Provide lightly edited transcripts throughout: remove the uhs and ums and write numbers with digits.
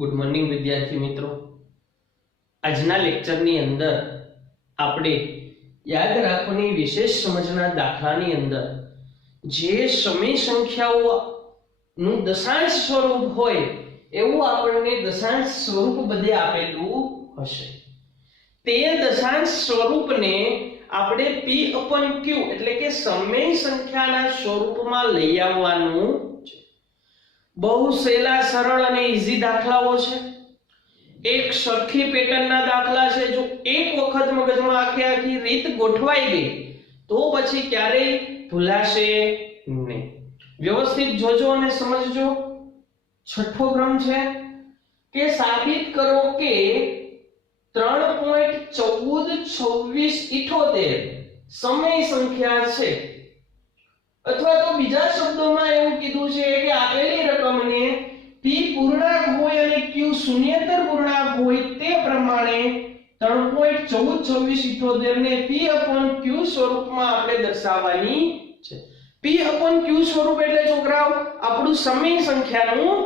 Good morning વિદ્યાર્થી મિત્રો। આજના લેક્ચરની અંદર આપણે યાદ રાખવાની વિશેષ સમજના દાખલાની અંદર જે સમય સંખ્યાઓનું દશાંશ સ્વરૂપ હોય એવું આપણને દશાંશ સ્વરૂપ બધે આપેલું હશે। તે દશાંશ સ્વરૂપને આપણે p/q એટલે કે સમય સંખ્યાના સ્વરૂપમાં લઈ આવવાનું છે। बहु सहेला सरल અને ઈઝી દાખલાઓ છે। એક સરખી પેટર્નના દાખલા છે। જો એક વખત મગજમાં આખી રીત ગોઠવાઈ ગઈ તો પછી ક્યારેય ભૂલાશે નહીં। વ્યવસ્થિત જોજો અને સમજજો। છઠ્ઠો ક્રમ છે કે સાબિત કરો કે 3.142678 સમય સંખ્યા છે। अथवा तो बीजा शब्दों में એવું કીધું છે કે આપેલી રકમને p પૂર્ણાંક હોય અને q શૂન્યેતર પૂર્ણાંક હોય તે પ્રમાણે 3.142678 ને p/q સ્વરૂપમાં આપણે દર્શાવવાની છે। p/q સ્વરૂપ એટલે છોકરાઓ આપણું સમય સંખ્યાનું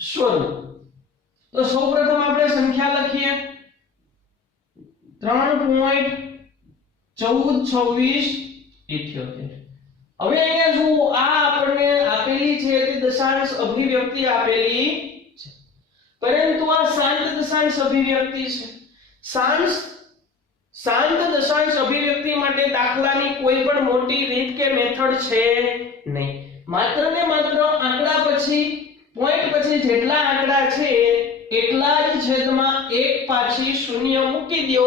સ્વરૂપ। તો સૌપ્રથમ આપણે સંખ્યા લખીએ 3.142678। હવે અહીંયા જો આ આપણને આપેલી છે તે દશાંશ અભિવ્યક્તિ આપેલી છે, પરંતુ આ શાંત દશાંશ અભિવ્યક્તિ છે। શાંત દશાંશ અભિવ્યક્તિ માટે દાખલાની કોઈ પણ મોટી રીત કે મેથડ છે નહીં। માત્ર ને માત્ર આંકડા પછી પોઈન્ટ પછી જેટલા આંકડા છે એટલા જ છેદમાં એક પાછી શૂન્ય મૂકી દો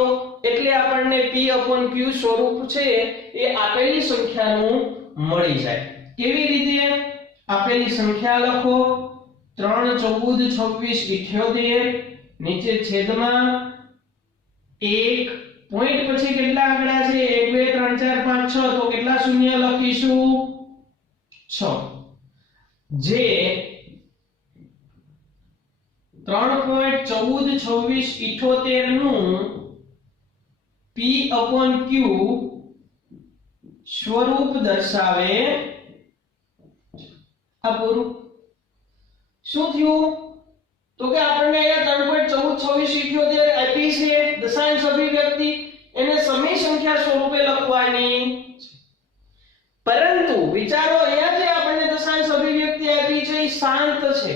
એટલે આપણને p/q સ્વરૂપ છે એ આપેલી સંખ્યાનું મળી જાય। કેવી રીતે? આપેલી સંખ્યા લખો 3.142678 નીચે છેદમાં 1 પોઈન્ટ પછી કેટલા આંકડા છે 1 2 3 4 5 6 તો કેટલા શૂન્ય લખીશું 6 જે 3.142678 નું p/q स्वरूप दर्शावे। आ पूરું શું થયું તો કે આપણને અહીંયા 3.142678 આપી છે દશાંશ અભિવ્યક્તિ, એને સમય સંખ્યા સ્વરૂપે લખવાની છે। પરંતુ વિચારો અહીંયા જે આપણને દશાંશ અભિવ્યક્તિ આપી છે એ શાંત છે।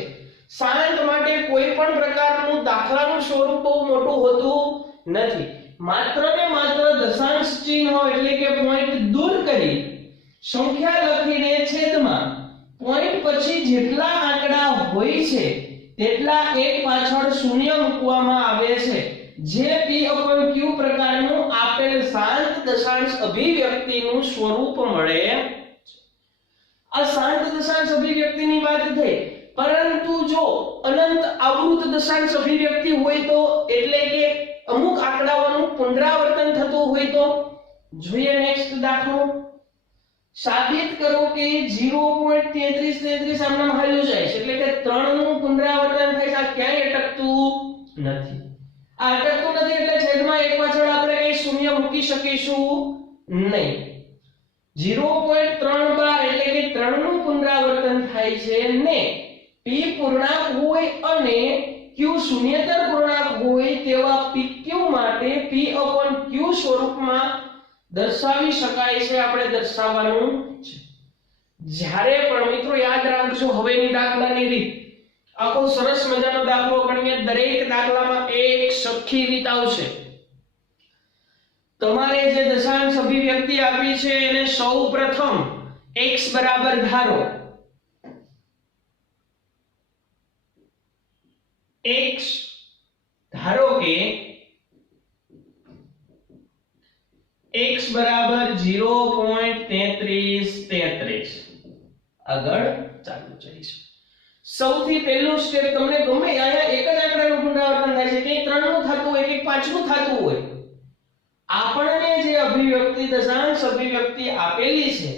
શાંત માટે કોઈ પણ પ્રકારનું દાખલાનું સ્વરૂપ બહુ મોટું હોતું નથી। मात्र ने मात्र दशांश चिन्ह એટલે કે પોઈન્ટ દૂર કરી સંખ્યા લખીને છેદમાં પોઈન્ટ પછી જેટલા આંકડા હોય છે તેટલા એક પાછળ શૂન્ય મૂકવામાં આવે છે, જે p/q પ્રકારનું આપેલ શાંત દશાંશ અભિવ્યક્તિનું સ્વરૂપ મળે છે। આ શાંત દશાંશ અભિવ્યક્તિની વાત થઈ, પરંતુ જો અનંત આવૃત દશાંશ અભિવ્યક્તિ હોય તો એટલે કે અમુક આંકડાઓનું પુનરાવર્તન થતું હોય તો જોઈએ। નેક્સ્ટ દાખલો સાબિત કરો કે 0.3333 આમનામ હાલ્યું જાય છે એટલે કે 3 નું પુનરાવર્તન થાય છે, આ ક્યાંય અટકતું નથી। આ અટકતું નથી એટલે છેદમાં એક પાછળ આપણે કઈ શૂન્ય મૂકી શકીશું નહીં। 0.32 એટલે કે 3 નું પુનરાવર્તન થાય છે ને p પૂર્ણાંક હોય અને q શૂન્યેતર પૂર્ણાંક હોય તેવા pq માટે p/q સ્વરૂપમાં દર્શાવી શકાય છે, આપણે દર્શાવવાનું છે। જ્યારે પણ મિત્રો યાદ રાખજો હવેની દાખલાની રીત, આખો સરસ મજાનો દાખલો ગણીએ, દરેક દાખલામાં એક સરખી રીત આવશે। તમારે જે દશાંશ અભિવ્યક્તિ આપી છે એને સૌપ્રથમ x બરાબર ધારો। x ધારો કે x બરાબર 0.3333 આગળ ચાલુ જઈશું। સૌથી પહેલું સ્ટેપ તમને ગમે આયા એક જ આંકડાનું પુનરાવર્તન થાય છે, કે 3 નું થતું હોય કે 5 નું થતું હોય, આપણને જે અભિવ્યક્તિ દશાંશ અભિવ્યક્તિ આપેલી છે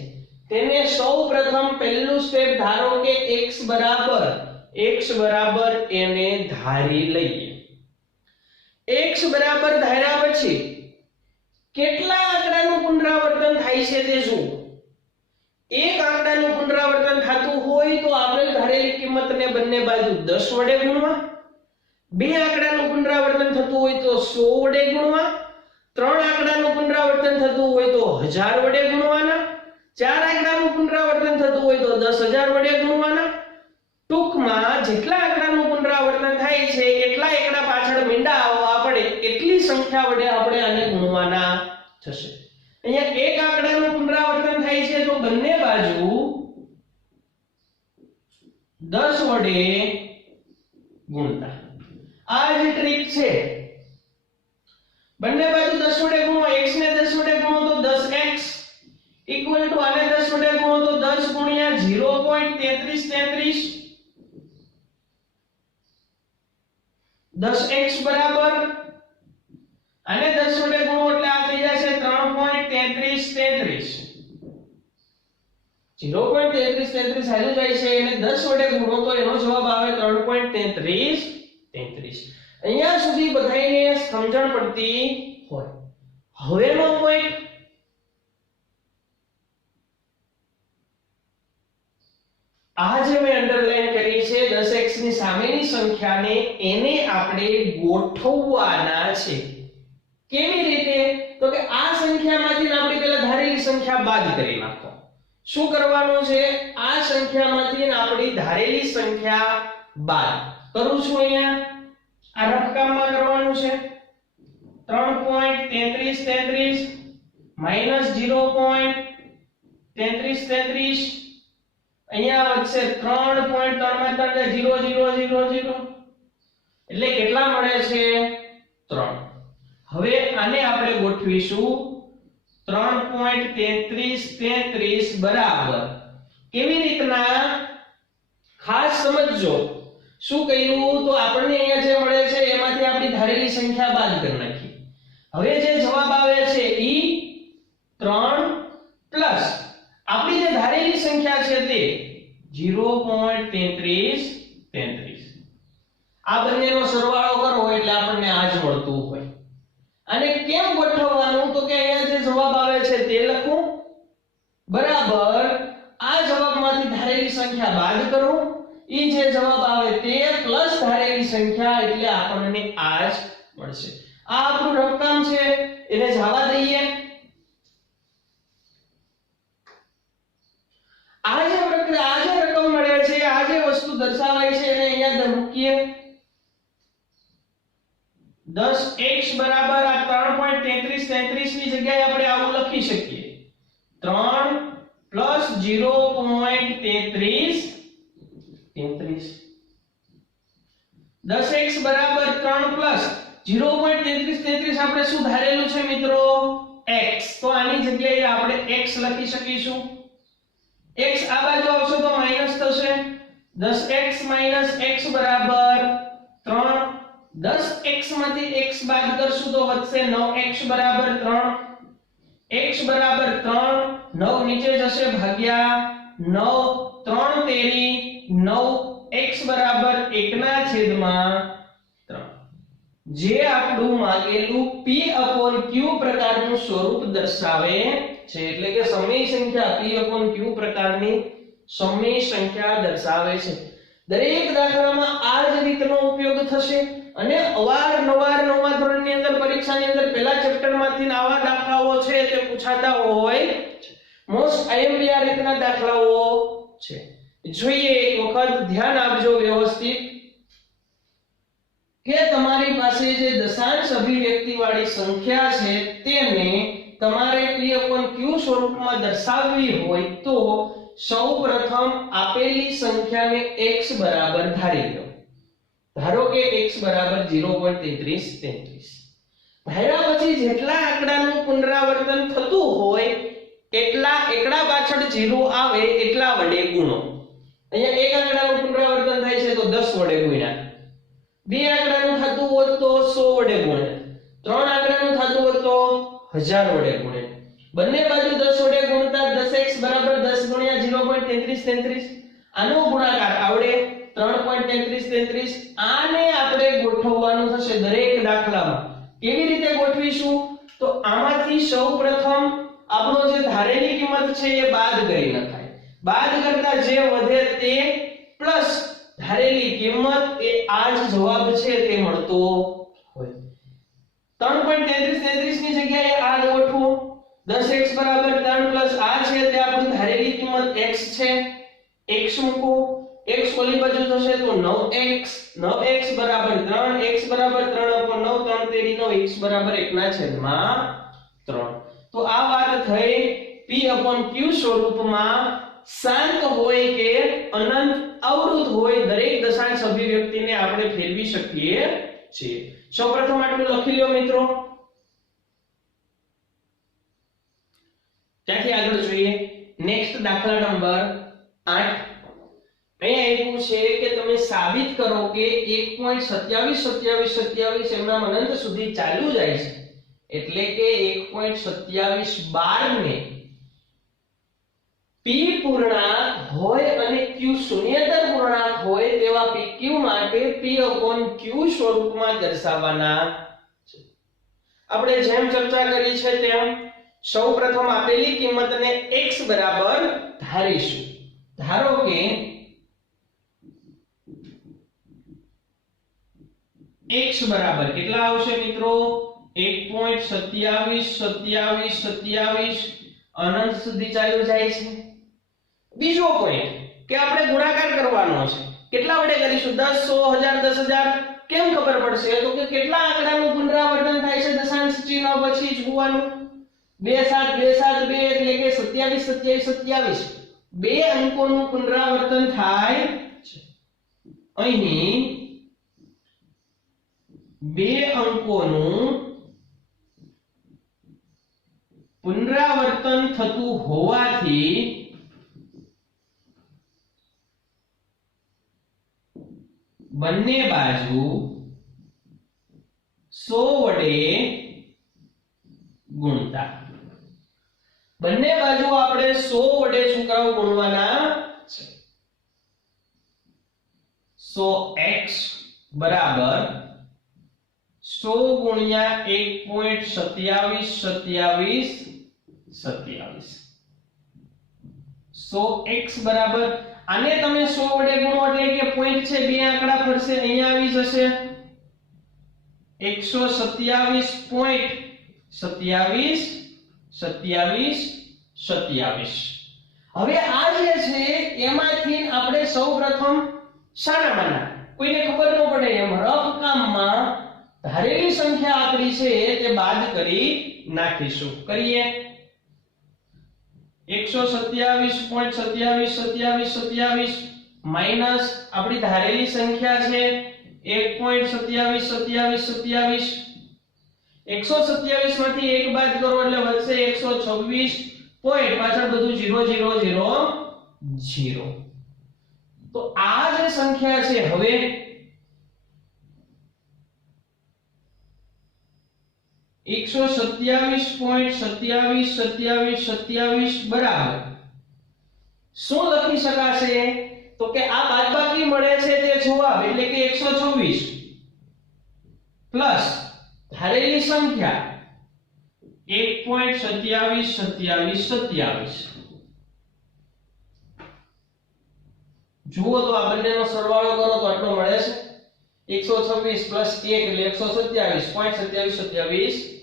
તેને સૌપ્રથમ પહેલું સ્ટેપ ધારો કે x બરાબર એને ધારી લઈએ। x બરાબર ધાર્યા પછી કેટલા આંકડાનું પુનરાવર્તન થાય છે તે જુઓ। એક આંકડાનું પુનરાવર્તન થતું હોય તો આપણે ધારેલી કિંમતને બંને બાજુ 10 વડે ગુણવા બે આંકડાનું પુનરાવર્તન થતું હોય તો 100 વડે ગુણવા, ત્રણ આંકડાનું પુનરાવર્તન થતું હોય તો 1000 વડે ગુણવાના, ચાર આંકડાનું પુનરાવર્તન થતું હોય તો 10000 વડે ગુણવાના. ટૂંકમાં જેટલા આંકડાનું પુનરાવર્તન થાય છે એટલા આંકડા પાછળ મીંડા આવવા પડે એટલી સંખ્યા વડે આપણે આને ગુણવાના થશે. અહીંયા એક આંકડાનું પુનરાવર્તન થાય છે તો બંને બાજુ 10 વડે ગુણતા. આ જ ટ્રીક છે. બંને બાજુ 10 વડે ગુણો, x ને 10 વડે ગુણો તો 10x ઇક્વલ ટુ આને 10 વડે ગુણો તો 10 ગુણ્યા 0.3333 10x બરાબર આને 10 વડે ગુણો એટલે આ થઈ જશે 3.3333 0.3333 હાલ્યું જાય છે એને 10 વડે ગુણો તો એનો જવાબ આવે 3.3333. અહીંયા સુધી બધાયને સમજણ પડતી હોય. હવેનો પોઈન્ટ આ જે મેં અંડરલાઈન કરી છે 10x ની સામેની સંખ્યાને એને આપણે ગોઠવવાના છે. કેવી રીતે? તો કે આ સંખ્યામાંથી આપણે પહેલા ધારેલી સંખ્યા બાદ કરી નાખો. શું કરવાનું છે? આ સંખ્યામાંથી આપણી ધારેલી સંખ્યા બાદ કરું છું. અહીંયા આ રકમમાં કરવાનું છે 3.3333 માઈનસ 0.3333 અહીંયા વધશે 3.3 માં 3 0 0 0 0 એટલે કેટલા મળે છે? 3. હવે આને આપણે ગોઠવીશું 3.3333 બરાબર કેવી રીતના ખાસ સમજજો. શું કર્યું તો આપણને અહીંયા જે મળે છે એમાંથી આપણી ધારેલી સંખ્યા બાદ કરી નાખી. હવે જે જવાબ આવે છે ઈ 3 પ્લસ આપણી જે ધારેલી સંખ્યા છે તે 0.3333 આ બંનેનો સરવાળો કરો એટલે આપણને આ જ મળતું હોય. અને કેમ ગોઠવવાનું? તો કે અહીંયા જે જવાબ આવે છે તે લખું બરાબર આ જવાબમાંથી ધારેલી સંખ્યા બાદ કરું, ઈ જે જવાબ આવે તે પ્લસ ધારેલી સંખ્યા એટલે આપણને આ જ મળશે. આ આપણું રકમ છે એને જવા દઈએ. આ જે રકમ મળે છે, આ જે વસ્તુ દર્શાવાય છે એને અહીંયા મૂકીએ. 10x બરાબર આ 3.3333 ની જગ્યાએ આપણે આવું લખી શકીએ 3 પ્લસ 0.3333 10x બરાબર 3 પ્લસ 0.3333 આપણે શું ધારેલું છે મિત્રો? x. તો આની જગ્યાએ આપણે x લખી શકીશું. x આ બાજુ આવશે તો માઈનસ થશે 10x માઈનસ x બરાબર 3. 10x માંથી x બાદ કરશું તો વધશે 9x બરાબર 3. x બરાબર 3 9 નીચે જશે ભાગ્યા 9 3 તેરી 9 x બરાબર 1/3 જે આપણું માંગેલું p/q પ્રકારનું સ્વરૂપ દર્શાવે છે. એટલે કે સમય સંખ્યા p/q પ્રકારની સમય સંખ્યા દર્શાવે છે. દરેક દાખલામાં આ જ રીતનો ઉપયોગ થશે અને અવારનવાર 9મા ધોરણની અંદર પરીક્ષાની અંદર પહેલા ચેપ્ટરમાંથી આવા દાખલાઓ છે તે પૂછાતા હોય. મોસ્ટ આઈએમપી આ રીતના દાખલાઓ છે. જોઈએ એક વખત ધ્યાન આપજો વ્યવસ્થિત કે તમારી પાસે જે દશાંશ અભિવ્યક્તિ વાળી સંખ્યા છે તેને તમારે p/q સ્વરૂપમાં દર્શાવવી હોય તો સૌપ્રથમ આપેલી સંખ્યાને x બરાબર ધારી લો. ધારો કે x બરાબર 0.3333 ધાર્યા પછી જેટલા આંકડાનું પુનરાવર્તન થતું હોય એટલા આંકડા પાછળ 0 આવે એટલા વડે ગુણો. અહીંયા એક આંકડાનું પુનરાવર્તન થાય છે તો 10 વડે ગુણ્યા, બે આંકડાનું થતું હોત તો 100 વડે ગુણે, ત્રણ આંકડાનું થતું હોત તો 1000 વડે ગુણે. બંને બાજુ 10 વડે ગુણતા 10x બરાબર 10 ગુણ્યા 0.3333 આનો ગુણાકાર આવડે 3.3333. આને આપણે ગોઠવવાનું થશે દરેક દાખલામાં. કેવી રીતે ગોઠવીશું? તો આમાંથી સૌપ્રથમ આપણો જે ધારેલી કિંમત છે એ બાદ કરી નખાય. બાદ કરતા જે વધે તે પ્લસ ધારેલી કિંમત એ આ જ જવાબ છે તે મળતો હોય. 3.33 ની જગ્યાએ આ ગોઠવો. 10x બરાબર 3 પ્લસ આ છે તે આપણું ધારેલી કિંમત x છે. x મૂકો, x ઓલી બાજુ થશે તો 9x. 9x બરાબર 3, x બરાબર 3/9, 3 તેરી 9, x બરાબર 1/3. તો આ વાત થઈ p/q સ્વરૂપમાં શાંત હોય કે અનંત અવૃત હોય દરેક દશાંશ અભિવ્યક્તિને આપણે ફેરવી શકીએ છીએ. સૌપ્રથમ આટલું લખી લ્યો મિત્રો. ત્યાંથી આગળ જોઈએ. નેક્સ્ટ દાખલા નંબર 8. અહીંયા એવું છે કે તમે સાબિત કરો કે 1.272727 એમના અનંત સુધી ચાલ્યું જાય છે. એટલે કે 1.2712 ને p પૂર્ણાંક હોય અને q શૂન્યેતર પૂર્ણાંક હોય તેવા pq માટે p/q સ્વરૂપમાં દર્શાવવાના છે. આપણે જેમ ચર્ચા કરી છે તેમ સૌપ્રથમ આપેલી કિંમતને x બરાબર ધારીશું. ધારો કે x બરાબર કેટલા આવશે મિત્રો? 1.272727 અનંત સુધી ચાલ્યું જાય છે. બીજો પોઈન્ટ કે આપણે ગુણાકાર કરવાનો છે. કેટલા વડે કરીશું? 10, 100, 1000, 10000. કેમ ખબર પડશે? તો કે કેટલા આંકડાનું પુનરાવર્તન થાય છે દશાંશ ચિહ્ન પછી જોવાનું. 2 7 2 7 2 એટલે કે 27 27 27 બે અંકોનું પુનરાવર્તન થાય છે. અહીં બે અંકોનું પુનરાવર્તન થતું હોવાથી બંને બાજુ 100 વડે ગુણતા. બંને બાજુ આપણે 100 વડે શું કરવા ગુણવાના છે? 100x બરાબર 100 ગુણ્યા 1.272727 100x બરાબર આને તમે 100 વડે ગુણો એટલે કે પોઈન્ટ છે બે આંકડા ફરશે અહીંયા આવી જશે 127.272727. હવે આ જે છે એમાંથી આપણે સૌપ્રથમ શાનામાના કોઈને ખબર ન પડે એમ રફ કામમાં ધારેલી સંખ્યા આપણી છે તે બાદ કરી નાખીશું. કરીએ 127.272727 માઈનસ આપણી ધારેલી સંખ્યા છે 1.272727. 127 માંથી 1 બાદ કરો એટલે વધશે 126 પોઈન્ટ પાછળ બધું 0 0 0 0. તો આ જે સંખ્યા છે હવે 127.272727 બરાબર શું લખી શકાશે? તો કે આ બાદબાકી મળે છે તે જવાબ એટલે કે 126 પ્લસ ધારેલી સંખ્યા 1.272727. જુઓ તો આ બંનેનો સરવાળો કરો તો આટલો મળે છે 126 પ્લસ 1 એટલે 127.272727.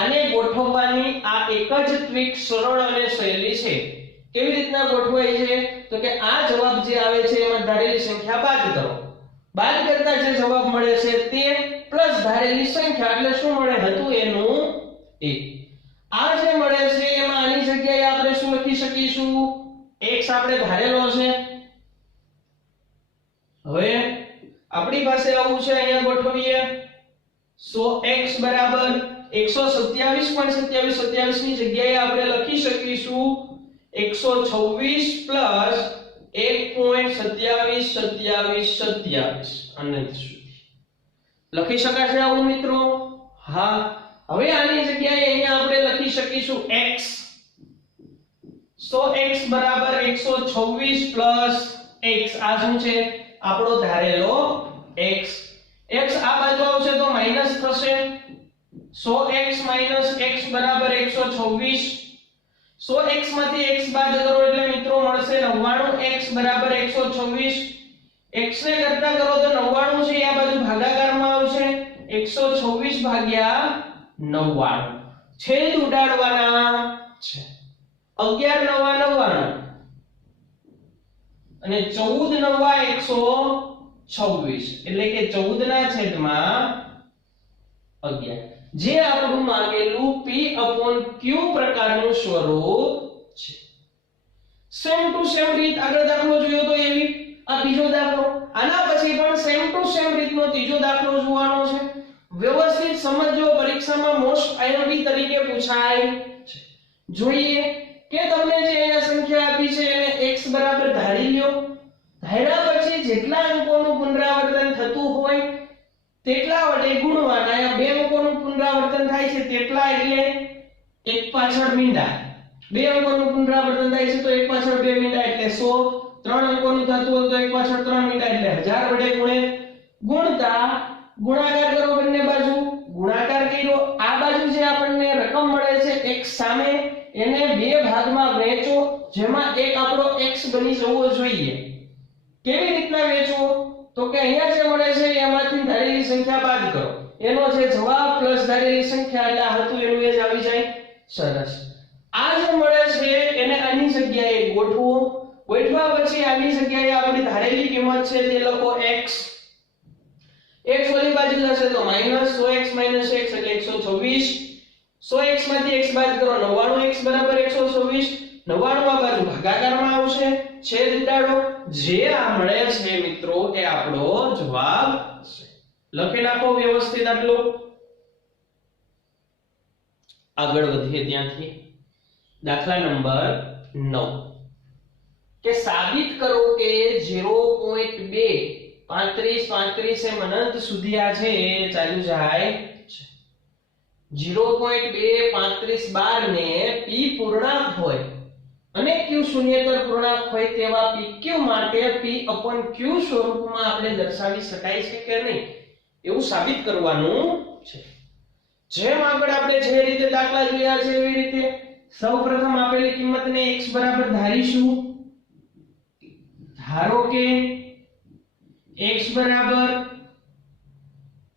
આને ગોઠવવાની આ એક જ ટ્રીક સરળ અને સહેલી છે. કેવી રીતના ગોઠવાય છે? તો કે આ જવાબ જે આવે છે એમાં ધારેલી સંખ્યા બાદ કરો. બાદ કરતા જે જવાબ મળે છે તે પ્લસ ધારેલી સંખ્યા એટલે શું મળે હતું એનું 1. આ જે મળે છે એમાં આની જગ્યાએ આપણે શું લખી શકીશું? x આપણે ધારેલો છે. હવે આપણી પાસે આવું છે અહીંયા ગોઠવીએ 100x બરાબર 127.2727 ની જગ્યાએ આપણે લખી શકીશું 126 પ્લસ 1.272727 અનંત સુધી લખી શકાશે આવું મિત્રો? હા. હવે આની જગ્યાએ અહીંયા આપણે લખી શકીશું x 100x બરાબર 126 પ્લસ x આ શું છે? આપણો ધારેલો x. x આ બાજુ આવશે તો માઈનસ થશે 100x માઈનસ x બરાબર 126. 100x માંથી x બાદ કરો એટલે મિત્રો મળશે 99x બરાબર 126. x ને કરતા કરો તો 99 છે આ બાજુ ભાગાકારમાં આવશે 126 ભાગ્યા 99 છેદ ઉડાડવાના છે 11 નવા 99 અને 14 નવા 126 એટલે કે 14 ના છેદમાં 11 જે આપણું માંગેલું p/q પ્રકારનું સ્વરૂપ છે. સેમ ટુ સેમ રીત આગળ દાખલો જોયો તો એવી આ બીજો દાખલો આના પછી પણ સેમ ટુ સેમ રીતનો ત્રીજો દાખલો જોવાનો છે. વ્યવસ્થિત સમજો પરીક્ષામાં મોસ્ટ આઈએમપી તરીકે પૂછાય છે. જોઈએ કે તમને જે અહીંયા સંખ્યા આપી છે એને x બરાબર ધારી લ્યો. ધાર્યા પછી જેટલા અંકોનું પુનરાવર્તન થતું હોય તેટલા વડે ગુણવાના. અહીંયા બે અંકોનું પુનરાવર્તન થાય છે તેટલા એટલે એક પાછળ મીંડા. બે અંકોનું પુનરાવર્તન થાય છે તો એક પાછળ બે મીંડા એટલે 100. ત્રણ અંકોનું થતું હોય તો એક પાછળ ત્રણ મીંડા એટલે 1000 વડે ગુણતા ગુણાકાર કરો બંને બાજુ. ગુણાકાર કર્યો આ બાજુ જે આપણને રકમ મળે છે x સામે એને બે ભાગમાં વહેંચો જેમાં એક આપણો x બની જવો જોઈએ. કેવી રીતના વહેંચવો તો કે અહીંયા જે મળે છે એમાંથી ધારેલી સંખ્યા બાદ કરો એનો જે જવાબ પ્લસ ધારેલી સંખ્યા એટલે આ હતું એનું એ જ આવી જાય. સરસ. આ જે મળે છે એને આની જગ્યાએ ગોઠવો. ગોઠવા પછી આની જગ્યાએ આપણી ધારેલી કિંમત છે તે લખો x. x ઓલી બાજુ જશે તો -100x - x એટલે 126. 100x માંથી x બાદ કરો 99x બરાબર 126. 99 આ બાજુ ભાગાકારમાં આવશે છેદ ઉડાડો જે આ મળે છે મિત્રો એ આપણો જવાબ છે. લખી નાખો વ્યવસ્થિત આટલું. આગળ વધીએ ત્યાંથી દાખલા નંબર 9 કે સાબિત કરો કે 0.2 35 એમ અનંત સુધી આ છે ચાલુ જાય છે. 0.2 35 12 ને p પૂર્ણાંક હોય અને q શૂન્યેતર પૂર્ણાંક હોય તેવા pq માટે p/q સ્વરૂપમાં આપણે દર્શાવી શકાય છે કે નહીં એવું સાબિત કરવાનું છે. જેમ આગળ આપણે જે રીતે દાખલા જોયા છે એવી રીતે સૌપ્રથમ આપેલી કિંમતને x બરાબર ધારીશું. ધારો કે x બરાબર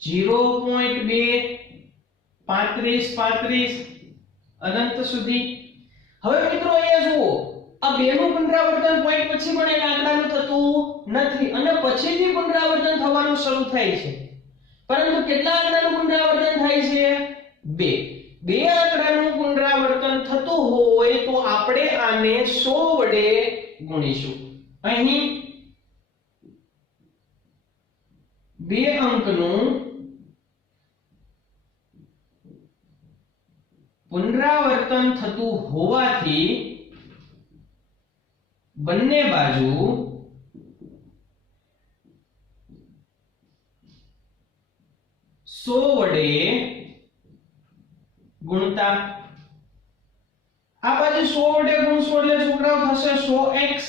0.2 35 અનંત સુધી. હવે મિત્રો અહીંયા જુઓ આ બેનું પુનરાવર્તન પોઈન્ટ પછી પણ એક આંકડાનું થતું નથી અને પછીથી પુનરાવર્તન થવાનું શરૂ થાય છે. પરંતુ કેટલા આંકડાનું પુનરાવર્તન થાય છે? બે આંકડાનું પુનરાવર્તન થતું હોય તો આપણે આને 100 વડે ગુણીશું. અહીં બે અંકનું પુનરાવર્તન થતું હોવાથી બંને બાજુ 100 વડે ગુણતા. આ બાજુ 100 વડે ગુણશો એટલે છોકરાઓ થશે 100x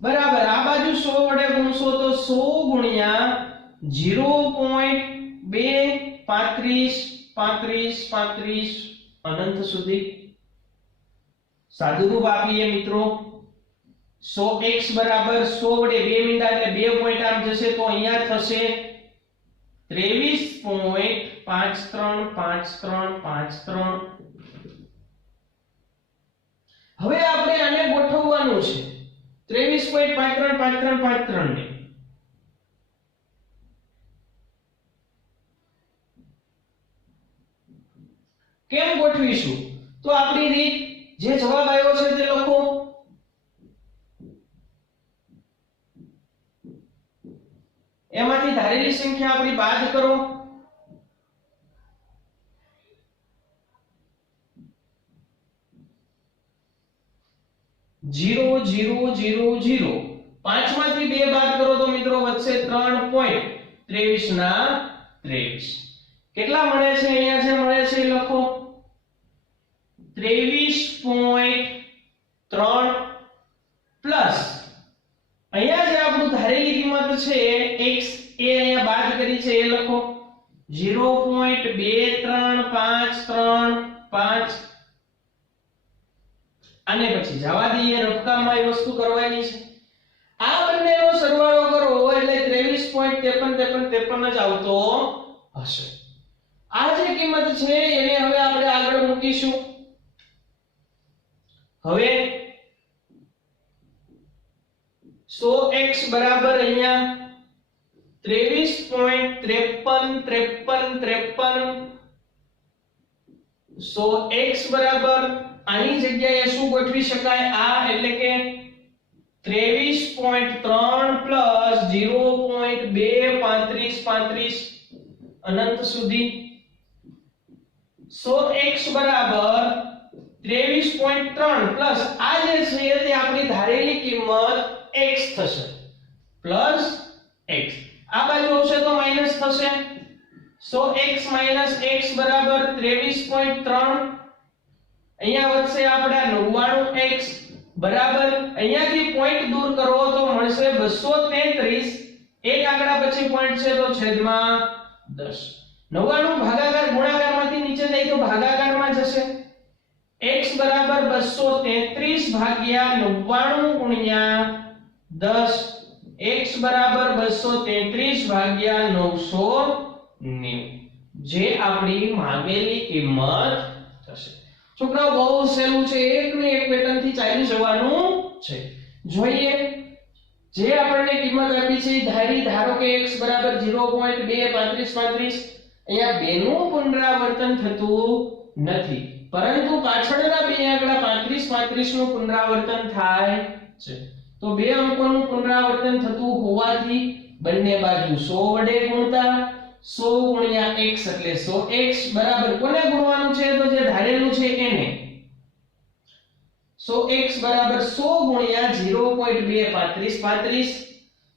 બરાબર આ બાજુ 100 વડે ગુણશો તો 100 ગુણ્યા 0.2 35 અનંત સુધી. સાદુરૂપ આપીએ મિત્રો 100x બરાબર 100 વડે 2 મીંડા એટલે 2 પોઈન્ટ આમ જશે તો અહીંયા થશે 23.535353. હવે આપણે આને ગોઠવવાનું છે 23.535353 ને. કેમ ગોઠવીશું તો આપણી રીત જે જવાબ આવ્યો છે તે લખો. એમાંથી ધારેલી સંખ્યા આપણી બાદ કરો. જીરો 5 માંથી 2 બાદ કરો તો મિત્રો વધશે 3.23 ના 23. કેટલા મળે છે? અહીંયા જે મળે છે લખો 23.3 પ્લસ અહીંયા જે આપણું ધારેલી કિંમત છે x એ અહીંયા બાદ કરી છે એ લખો 0.23535. આને પછી જવા દઈએ રફકામમાં એ વસ્તુ કરવાની છે. આ બંનેનો સરવાળો કરો એટલે 53 જ આવતો હશે। આ જે કિંમત છે એને હવે આપણે આગળ મૂકીશું। હવે 100x બરાબર અહીંયા 23.53 100x બરાબર આની જગ્યાએ શું ગોઠવી શકાય? આ એટલે કે 23.3 પ્લસ 0.23535 અનંત સુધી 100x બરાબર 23.3 પ્લસ આ જે છે તે આપણી ધારેલી કિંમત x થશે પ્લસ x આ બાજુ આવશે તો માઈનસ થશે 100x - x બરાબર 23.3 અહીંયા વધશે આપડા 99x બરાબર અહીંયાથી પોઈન્ટ દૂર કરો તો મળશે 233 એક આંકડા પછી પોઈન્ટ છે તો છેદમાં 10 99 ભાગાકાર ગુણાકારમાંથી નીચે જાય તો ભાગાકારમાં જશે x બરાબર 233 ભાગ્યા 99 ગુણ્યા 10 x બરાબર 233 ભાગ્યા 990 જે આપણી માંગેલી કિંમત થશે। છોકરાઓ બહુ સહેલું છે, એક ને એક પેટર્ન થી ચાલી જવાનું છે। જોઈએ જે આપણને કિંમત આપી છે ધારો કે x બરાબર 0.23535 અહીંયા 2 નું પુનરાવર્તન થતું નથી પરંતુ પાછળના બે આંકડા 3535 નું પુનરાવર્તન થાય છે તો બે અંકોનું પુનરાવર્તન થતું હોવાથી બંને બાજુ 100 વડે ગુણતા 100 ગુણ્યા x એટલે 100x બરાબર કોને ગુણવાનું છે તો જે ધારેલું છે એને 100x બરાબર 100 ગુણ્યા 0.23535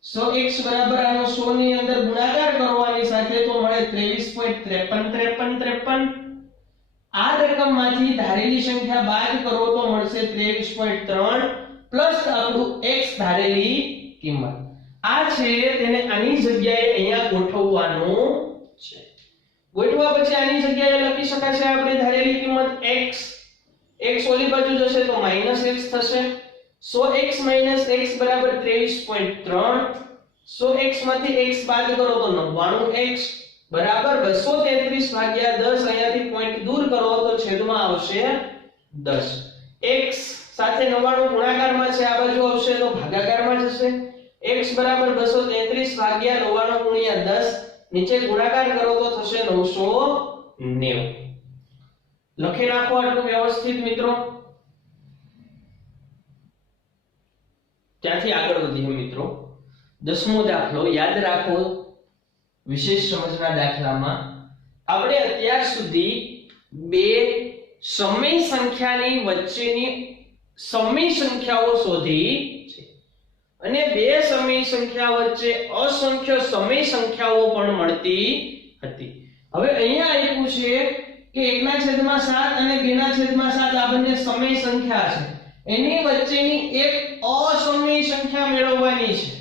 100x બરાબર આનો 100 ની અંદર ગુણાકાર કરવાની સાથે તો મળે 23.53 આ રકમમાંથી ધારેલી સંખ્યા બાદ કરો તો મળશે 23.3 પ્લસ આપણું x ધારેલી કિંમત આ છે તેને આની જગ્યાએ અહીંયા ગોઠવવાનું છે। ગોઠવા પછી આની જગ્યાએ લખી શકાય છે આપણે ધારેલી કિંમત x x ઓલી બાજુ જશે તો -x થશે 100x - x બરાબર 23.3 100x માંથી x બાદ કરો તો 99x બરાબર 233 ભાગ્યા 10 અહીંયાથી પોઈન્ટ દૂર કરો તો છેદમાં આવશે 10 x સાથે 99 ગુણાકારમાં છે આ બાજુ આવશે તો ભાગાકારમાં જશે x બરાબર 233 ભાગ્યા 99 ગુણ્યા 10 નીચે ગુણાકાર કરો તો થશે 990 લખી નાખો આટલું વ્યવસ્થિત મિત્રો। ત્યાંથી આગળ વધીએ મિત્રો। 10મો દાખલો યાદ રાખો વિશેષ સમજના દાખલામાં આપણે અત્યાર સુધી બે સમય સંખ્યાની વચ્ચેની સમય સંખ્યાઓ શોધી છે અને બે સમય સંખ્યા વચ્ચે અસંખ્ય સમય સંખ્યાઓ પણ મળતી હતી। હવે અહીંયા આપ્યું છે કે 1/7 અને 2/7 આ બંને સમય સંખ્યા છે એની વચ્ચેની એક અસમય સંખ્યા મેળવવાની છે।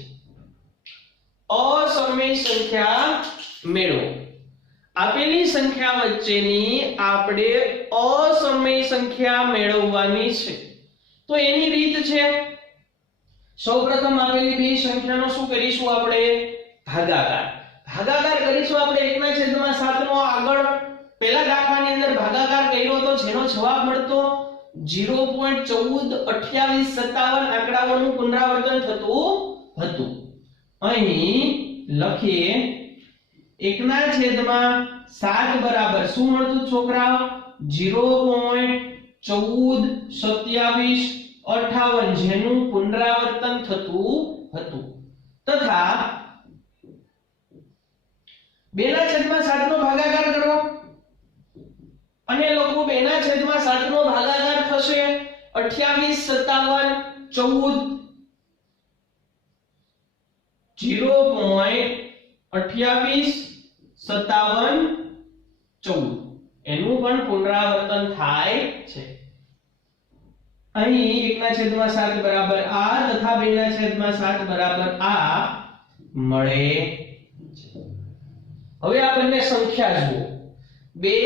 અસમય સંખ્યા મેળવો આપેલી સંખ્યા વચ્ચેની આપણે અસમય સંખ્યા મેળવવાની છે તો એની રીત છે સૌપ્રથમ આપેલી બે સંખ્યાનો શું કરીશું આપણે ભાગાકાર કરીશું આપણે 1/7 નો આગળ પહેલા દાખલાની અંદર ભાગાકાર કર્યો તો જેનો જવાબ મળતો 0.142857 આંકડાઓનું પુનરાવર્તન થતું હતું। અહીં લખીએ 1/7 બરાબર શું મળતું છોકરાઓ 0.142758 જેનું પુનરાવર્તન થતું હતું તથા 2/7 નો ભાગાકાર કરો અને લોકો 2/7 નો ભાગાકાર થશે 285714 0.285714 એનું પણ પુનરાવર્તન થાય છે। અહીં 1/7 બરાબર આ તથા 2/7 બરાબર આ મળે છે। હવે આ બંને સંખ્યા જુઓ બે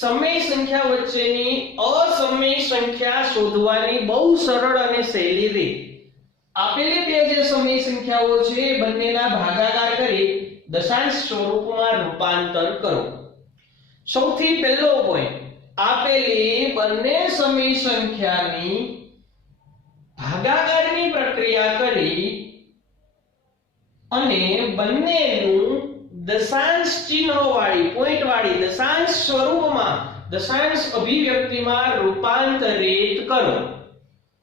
સમય સંખ્યા વચ્ચેની અસમય સંખ્યા શોધવાની બહુ સરળ અને સહેલી રીત આપેલી બે જે સમય સંખ્યાઓ છે બંનેના ભાગાકાર કરી દશાંશ સ્વરૂપમાં રૂપાંતર કરો. સૌથી પહેલો પોઈન્ટ, આપેલી બંને સમય સંખ્યાની ભાગાકારની પ્રક્રિયા કરી અને બંનેનું દશાંશ ચિહ્નવાળી પોઈન્ટવાળી દશાંશ સ્વરૂપમાં દશાંશ અભિવ્યક્તિમાં રૂપાંતરિત કરો.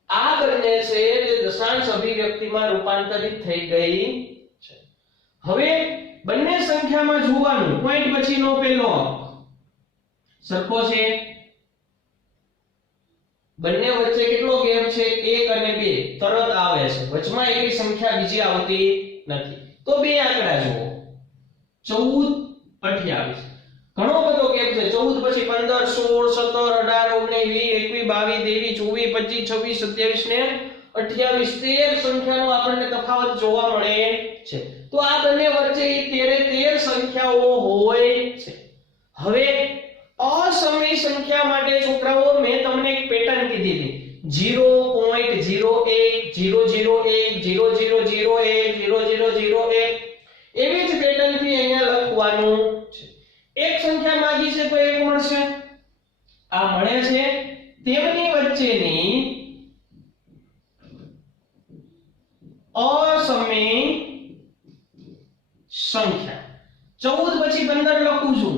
આ બંને છે તે દશાંશ અભિવ્યક્તિમાં રૂપાંતરિત થઈ ગઈ છે. હવે બંને સંખ્યામાં જોવાનું, પોઈન્ટ પછીનો પહેલો સરખો છે, બંને વચ્ચે કેટલો ગેપ છે? 1 અને 2 તરત આવે છે, વચમાં એકી સંખ્યા બીજી આવતી નથી. તો બે આંકડા જુઓ, 14 28, ઘણો બધો ગેપ છે. 14 પછી 15 16 17 18 19 20 21 22 23 24 26 ને 28 13 સંખ્યાનો આપણને તફાવત જોવા મળે છે. તો આ બંને વચ્ચે 13 સંખ્યાઓ હોય છે. હવે અસમય સંખ્યા માટે છોકરાઓ મેં તમને એક પેટર્ન કીધી હતી, 0.01 001 0001 0001, એવી જ પેટર્ન થી અહીંયા લખવાનું છે. એક સંખ્યા માંગી છે તો એક મળશે, આ મળે છે. તેમની વચ્ચેની અસમય સંખ્યા 14 પછી 15 લખું છું,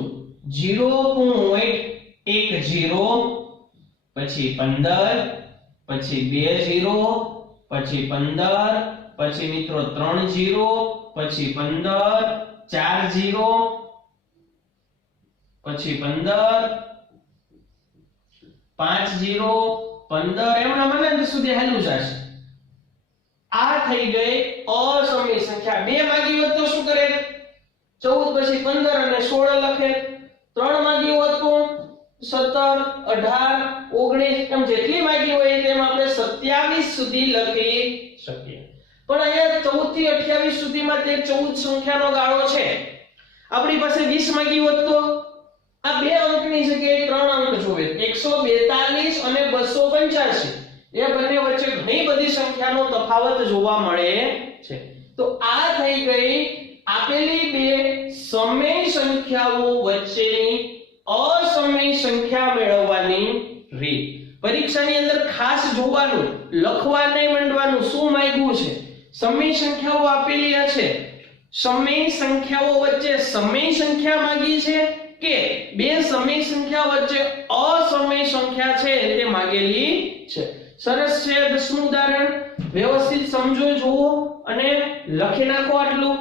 0.10 પછી 15 પછી 2 0 પછી 15 પછી મિત્રો 3 0 પછી 15 4 0 પછી 15 5 0 15 એમના મને સુધી હાલું જશે. આ થઈ ગઈ અસમય સંખ્યા. બે માંગી હોત તો શું કરે? 14 પછી 15 અને 16 લખે. 3 માંગી હોત તો 17 18 19 એમ જેટલી માંગી હોય તેમ આપણે 27 સુધી લખી શકીએ. પણ અહીંયા 14 થી 28 સુધીમાં તે 14 સંખ્યાનો ગાળો છે. આપણી પાસે 20 માંગી હોત તો આ બે અંકની જગ્યાએ 3 અંક જોવે, 142 અને 285. એ બંને વચ્ચે ઘણી બધી સંખ્યાનો તફાવત જોવા મળે છે. તો આ થઈ ગઈ આપેલી બે સમય સંખ્યાઓ વચ્ચેની અસમય સંખ્યા મેળવવાની રીત. પરીક્ષાની અંદર ખાસ જોવાનું, લખવા નહીં માંડવાનું, શું માંગ્યું છે. સમય સંખ્યાઓ આપેલી છે, સમય સંખ્યાઓ વચ્ચે સમય સંખ્યા માંગી છે કે બે સમય સંખ્યા વચ્ચે અસમય સંખ્યા છે તે માંગેલી છે. સરસ છે. 10મું ઉદાહરણ વ્યવસ્થિત સમજો, જુઓ અને લખી નાખો આટલું.